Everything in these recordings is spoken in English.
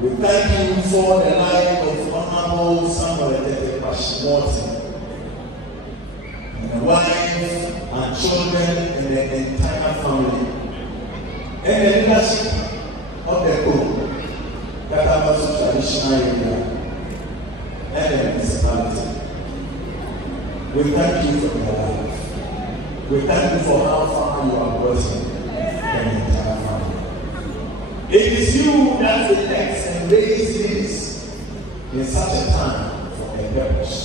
We thank you for the life of Honorable Tetteh Morton and the wife and children and the entire family and the leadership of the Kkma traditional area and the municipality. We thank you for their life. We thank you for how far you are brought the entire family. It is you that elects and raises leaders in such a time for a purpose.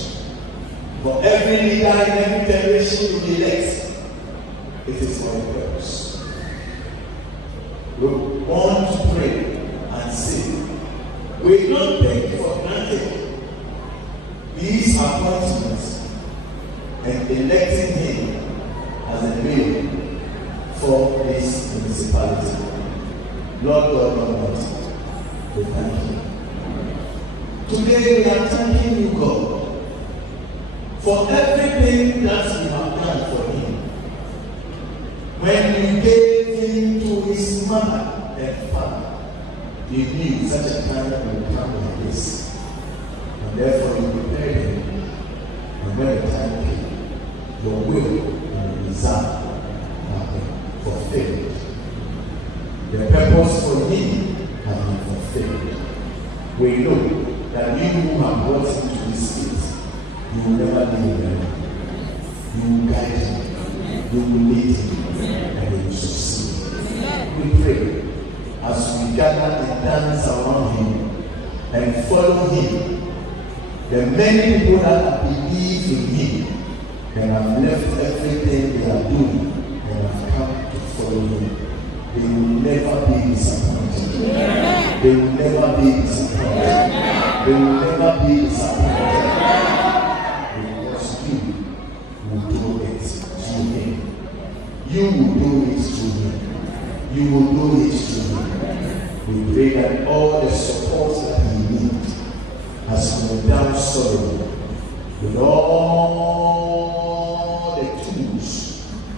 For every leader in every generation you elect, it is for a purpose. We want to pray and say, we don't take for granted these appointments and electing him as a mayor for this municipality. Lord God Almighty, we thank you. Today we are thanking you, God, for everything that you have done for him. When you gave him to his mother and father, you knew such a time would come like this. And therefore you prepared him. And when the time came, your will and your desire have been fulfilled. The purpose for him has been fulfilled. We know that you who have brought him to this seat, you will never leave him. You will guide him, you will lead him, and he will succeed. We pray as we gather and dance around him and follow him. The many people that believe in him and have left everything they are doing and have come to follow him. They will never be disappointed. Amen. They will never be disappointed. Amen. They will never be disappointed. Because you will do it through him. You will do it through him. You will do it through him. We pray that all the support that he needs has gone down solidly with all the tools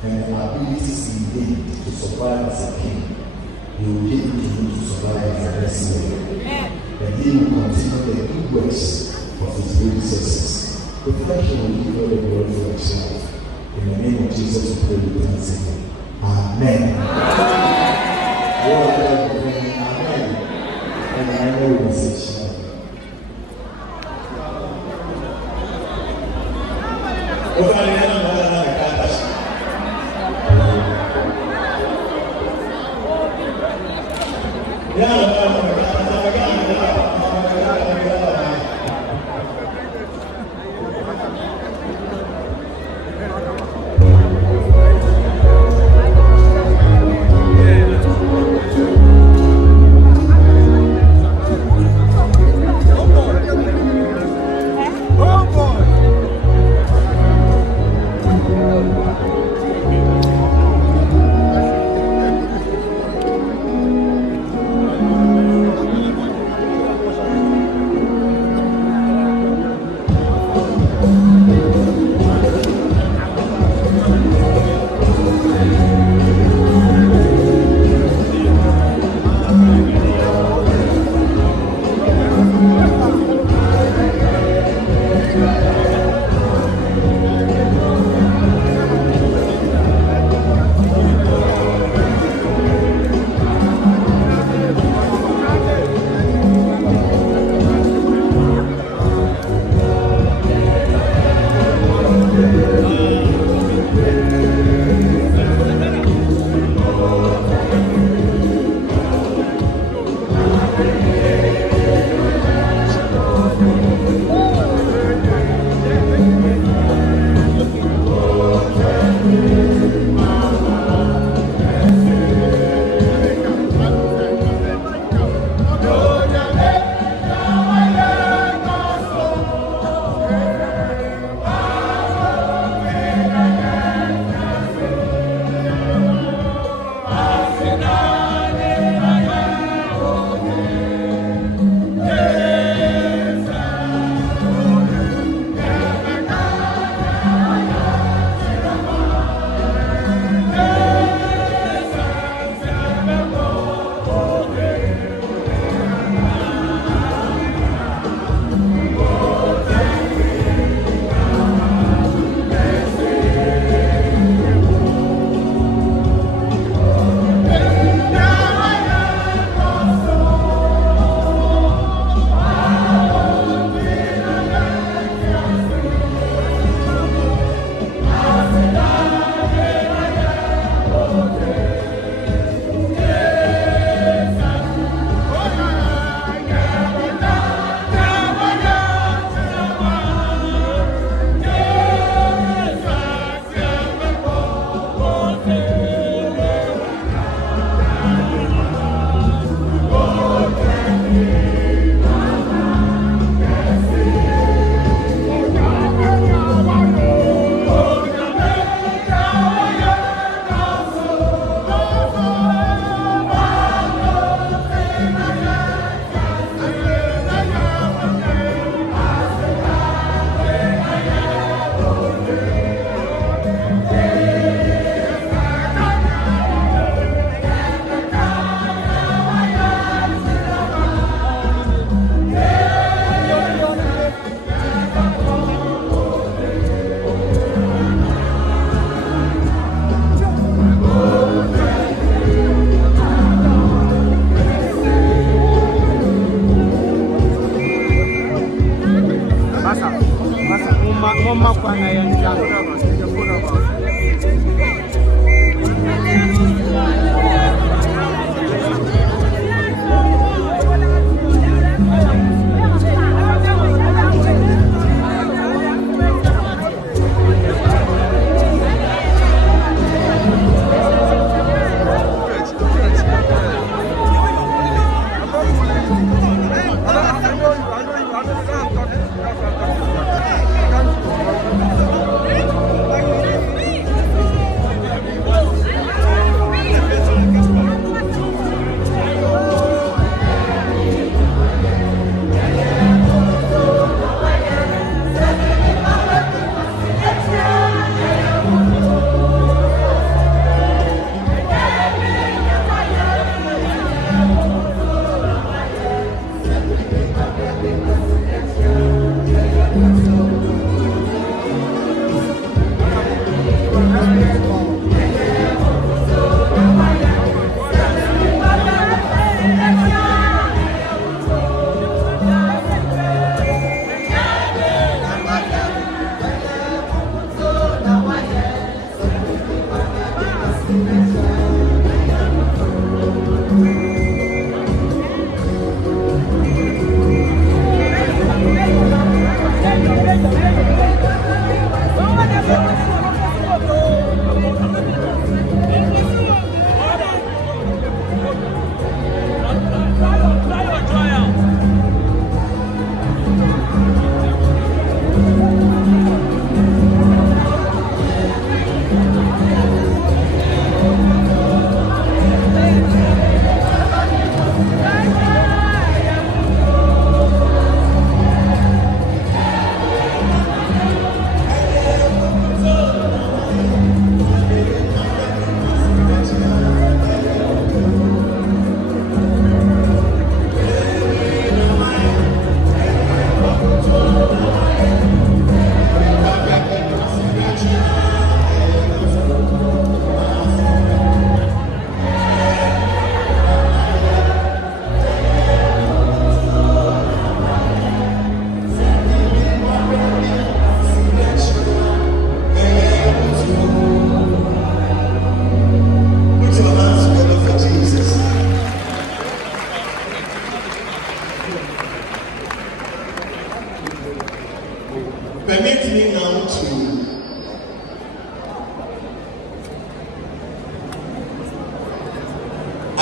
and the abilities he needs to survive as a king. He will give him to survive as a wrestler. And he will continue the good works of his predecessors. We thank you and give all the glory for his life. In the name of Jesus, we pray with thanksgiving. Amen. Amen. And I know we will say,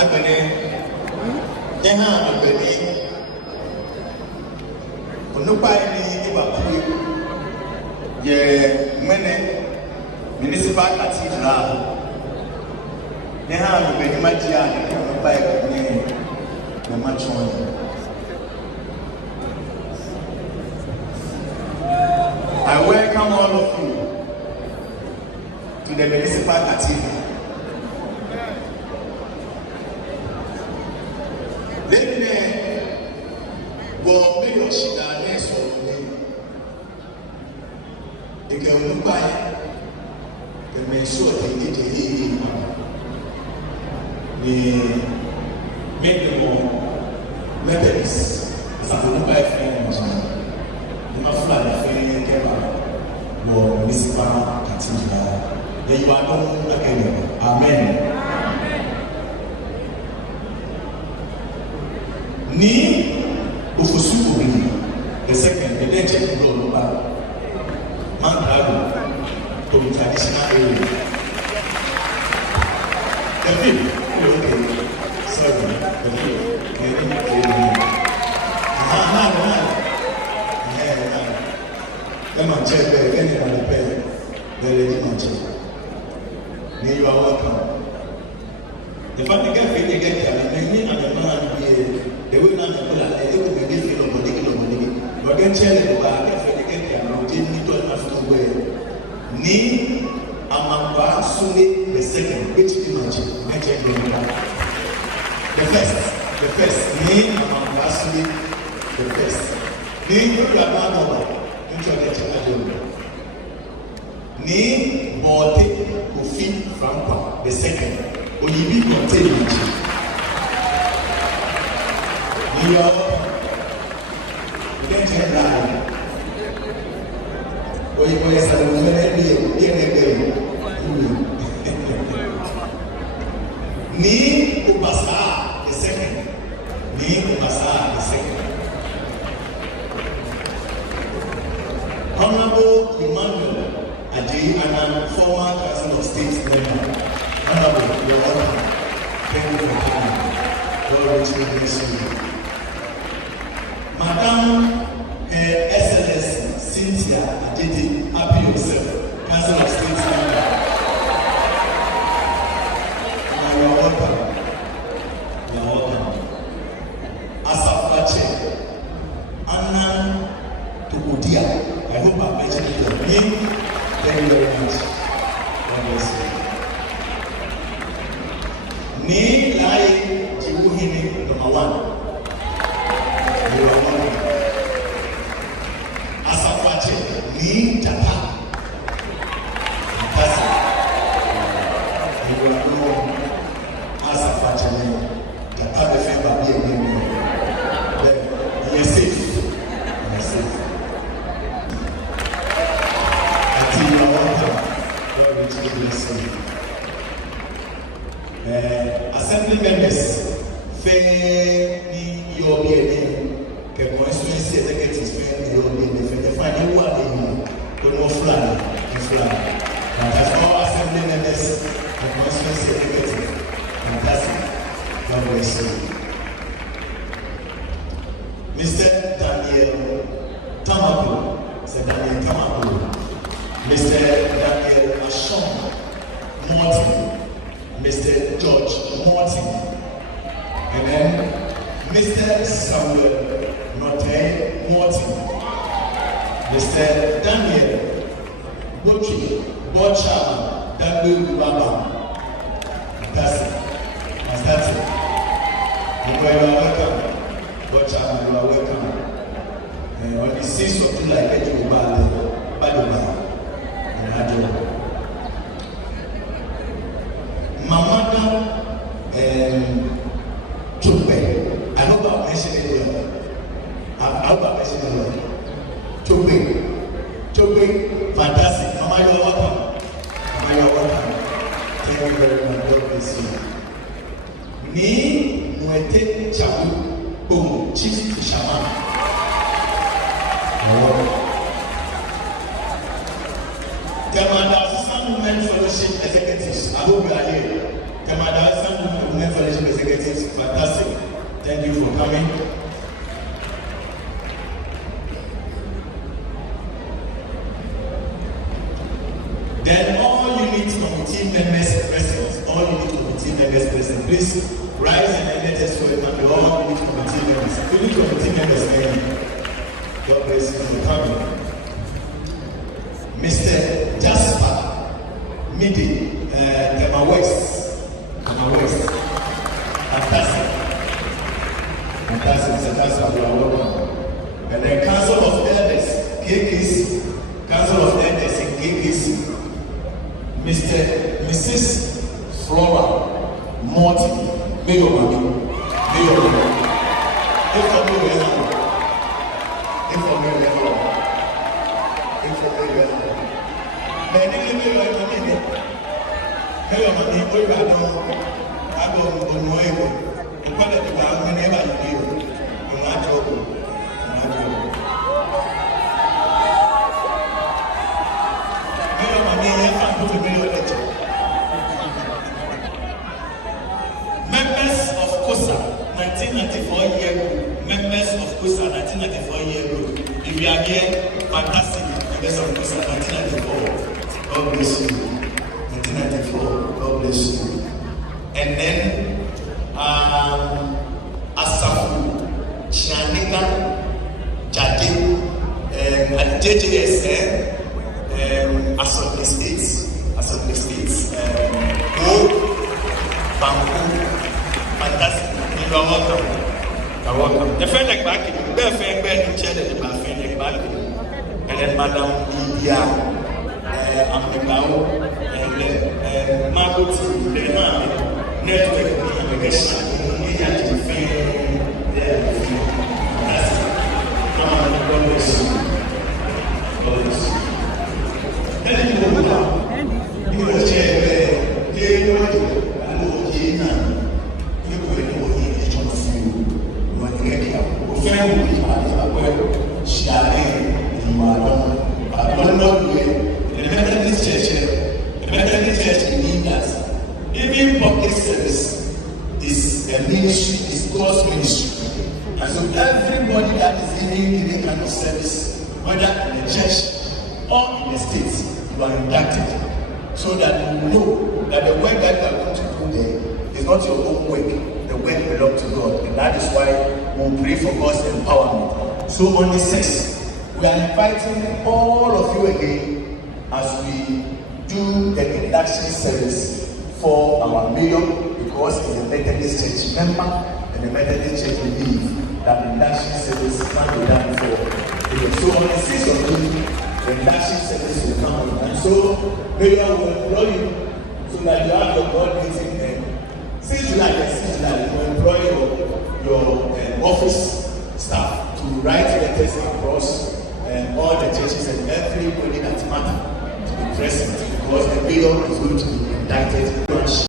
Agbene, Neha Agbene, Onupai ni Ibapui, ye Mene, Municipal Cathedral, Neha Agbene Magia, Onupai ni Namachon. I welcome all of you to the Municipal Cathedral. Then, well, maybe I should have next one. You can look by the main sure they did the minimum methods. Some look by friends. The Mafla, the friend, Kkma, Municipal Cathedral. Then you are done again. Amen. Ni Ufusu, the second, the next blow, man, to the traditional area. The fifth, okay, sorry, the fifth, Come on, check the anybody pay. The lady man check. You are welcome. The fact that you get here, and the man the way not to put a little bit of money, but then tell you about if you get here, you didn't need to have to wear. Ni Amamba Suni the second, which image? The first, Ni Amamba Suni the first. Ni you are not over. Ni Morton Kofi Franco the second. Oyibi continue. You are getting live. Or you want to say, Ni Ubasa the second. Ni Ubasa the second. Honorable Emmanuel Ajayi Anan, former Council of State member. Honorable, you are welcome. Thank you for coming. God richly bless you. Madam SLS Cynthia Aditi, happy yourself, Council of State member. You are welcome. You are welcome. Asaf Bache, Annan Tukudia. I hope I mentioned your name. Thank you very much. God bless you. Ni Lai Jiwuhini number 1. You are welcome. Asafache Ni Tetteh. You are welcome. Asafache Ni Tetteh the favor be a name. You are safe. You are safe. You are welcome. God richly bless you. Assembly members, Fanny Yobiani, Kkma executives, Fanny Yobiani, the final one in no flag, and that's all assembly members, Kkma executives. Fantastic. God bless you. Mr. Daniel Tamapo, Mr. Daniel Ashon Morton, Mr. George Morton, and then Mr. Samuel Morton, Mr. Daniel Bocha, Daniel Baba. That's it. You are welcome. Bocha, you are welcome. On the 6th of July, get you back. Mamada Kkma, I hope I mentioned it well. I hope I mentioned it well. Kkma, fantastic. Mama, you are welcome. Thank you very much. God bless you. Ni Mwete Chabu, boom, Chief Fisherman. Kkma Women Fellowship Executives. I hope you are here. Kkma Women Fellowship Executives. is fantastic. Thank you for coming. Then all unit committee members present, please rise and let us welcome all unit committee members. Unit committee members, God bless you for coming. Mr. Jasper Midi, Kkma West. Fantastic, Mr. Jasper, you are welcome. And then Council of Elders, KKs, Council of Elders in KKs, Mrs. Flora Morton, Mayor. Members of KOSA, 1994-year-old. Members of KOSA, 1994-year-old. If you are here, fantastic. Members of KOSA, 1994. God bless you. 1994. God bless you. And then, Asafu, Shanika, Jadi, at JJS, Assembly States, fantastic. You are welcome. You are welcome. The friend like back, you bear friend, bear in chair, the friend like back, and then Madam India, Amekao, and Margot, the network, communication, media to defend their that's God bless you. God bless you. Then you go down. You go chair, you go even public service is a ministry, is God's ministry. And so everybody that is giving any kind of service, whether in the church or in the state, you are inducted. So that you know that the work that you are going to do there is not your own work. The work belongs to God. And that is why we pray for God's empowerment. So on the 6th, we are inviting all of you again as we do the induction service for our mayor, because he's a Methodist church member, and the Methodist church believe that the induction service can be done for. So on the 6th of June, the induction service will come on. And so mayor will employ you so that you have your board meeting